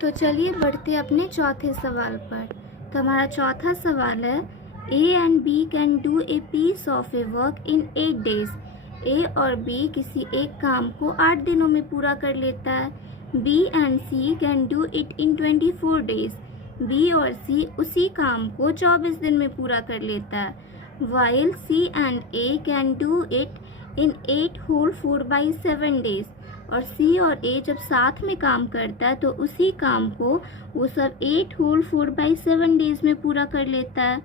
तो चलिए बढ़ते अपने चौथे सवाल पर। तो हमारा चौथा सवाल है, A and B can do a piece of a work in 8 डेज। ए और बी किसी एक काम को 8 दिनों में पूरा कर लेता है। B and C can do it in 24 days. B और सी उसी काम को 24 दिन में पूरा कर लेता है। While C and A can do it in 8 whole 4/7 days. और सी और ए जब साथ में काम करता है तो उसी काम को वो सब 8 होल 4/7 डेज में पूरा कर लेता है।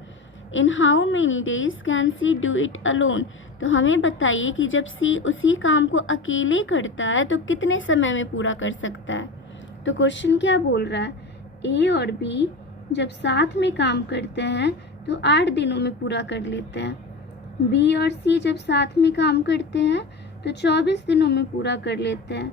In how many days can see do it alone. तो हमें बताइए कि जब सी उसी काम को अकेले करता है तो कितने समय में पूरा कर सकता है। तो क्वेश्चन क्या बोल रहा है, ए और बी जब साथ में काम करते हैं तो 8 दिनों में पूरा कर लेते हैं। बी और सी जब साथ में काम करते हैं तो 24 दिनों में पूरा कर लेते हैं।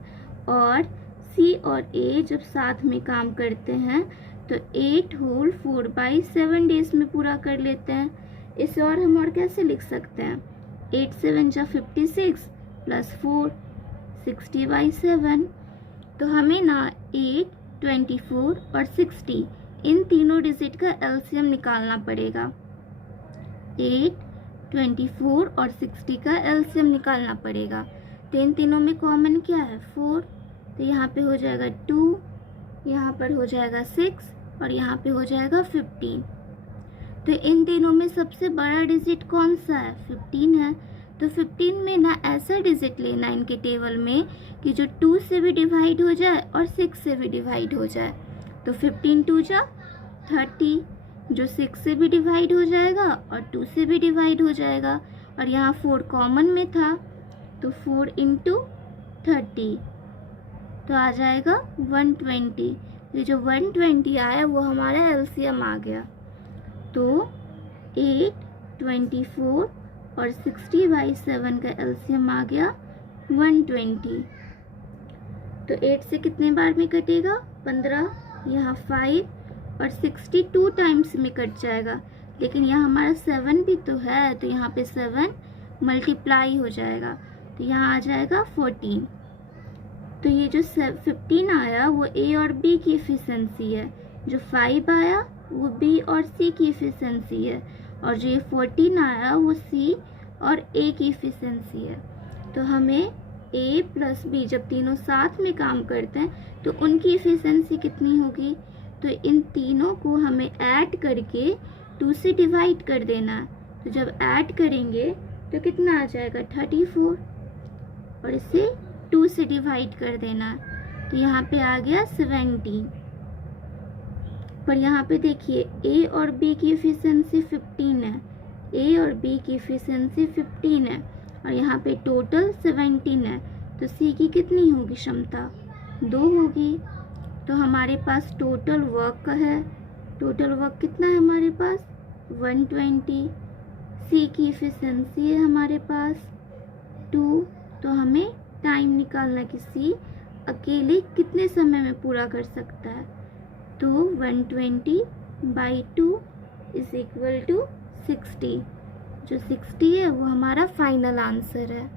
और सी और ए जब साथ में काम करते हैं तो 8 होल 4/7 डेज में पूरा कर लेते हैं। इसे और हम और कैसे लिख सकते हैं, 8 7 जा 56 प्लस 4 60/7। तो हमें ना 8, 24 और 60 इन तीनों डिजिट का एलसीएम निकालना पड़ेगा। 8, 24 और 60 का एलसीएम निकालना पड़ेगा। तो इन तीनों में कॉमन क्या है, 4। तो यहाँ पे हो जाएगा 2, यहाँ पर हो जाएगा 6 और यहाँ पे हो जाएगा 15। तो इन तीनों में सबसे बड़ा डिजिट कौन सा है, 15 है। तो 15 में ना ऐसा डिजिट लेना इनके टेबल में कि जो 2 से भी डिवाइड हो जाए और 6 से भी डिवाइड हो जाए। तो 15 2 जा 30, जो 6 से भी डिवाइड हो जाएगा और 2 से भी डिवाइड हो जाएगा। और यहाँ 4 कॉमन में था तो 4 × 30 तो आ जाएगा 120। ये जो 120 आया वो हमारा एलसीएम आ गया। तो 8, 24 और 60/7 का एलसीएम आ गया 120। तो 8 से कितने बार में कटेगा, 15, यहाँ 5 और 62 टाइम्स में कट जाएगा। लेकिन यहाँ हमारा 7 भी तो है तो यहाँ पे 7 मल्टीप्लाई हो जाएगा तो यहाँ आ जाएगा 14। तो ये जो 15 आया वो ए और बी की एफिशिएंसी है, जो 5 आया वो बी और सी की एफिशिएंसी है, और जो ये 14 आया वो सी और ए की एफिशिएंसी है। तो हमें ए प्लस बी जब तीनों साथ में काम करते हैं तो उनकी एफिशिएंसी कितनी होगी। तो इन तीनों को हमें ऐड करके 2 से डिवाइड कर देना है। तो जब ऐड करेंगे तो कितना आ जाएगा, 34, और इसे 2 से डिवाइड कर देना है। तो यहाँ पे आ गया 70। पर यहाँ पे देखिए ए और बी की एफिशिएंसी 15 है, ए और बी की एफिशिएंसी 15 है और यहाँ पे टोटल 17 है। तो सी की कितनी होगी क्षमता, 2 होगी। तो हमारे पास टोटल वर्क है, टोटल वर्क कितना है हमारे पास, 120। सी की एफिशिएंसी है हमारे पास 2। तो हमें टाइम निकालना कि सी अकेले कितने समय में पूरा कर सकता है। तो 120/2 = 60। जो 60 है वो हमारा फाइनल आंसर है।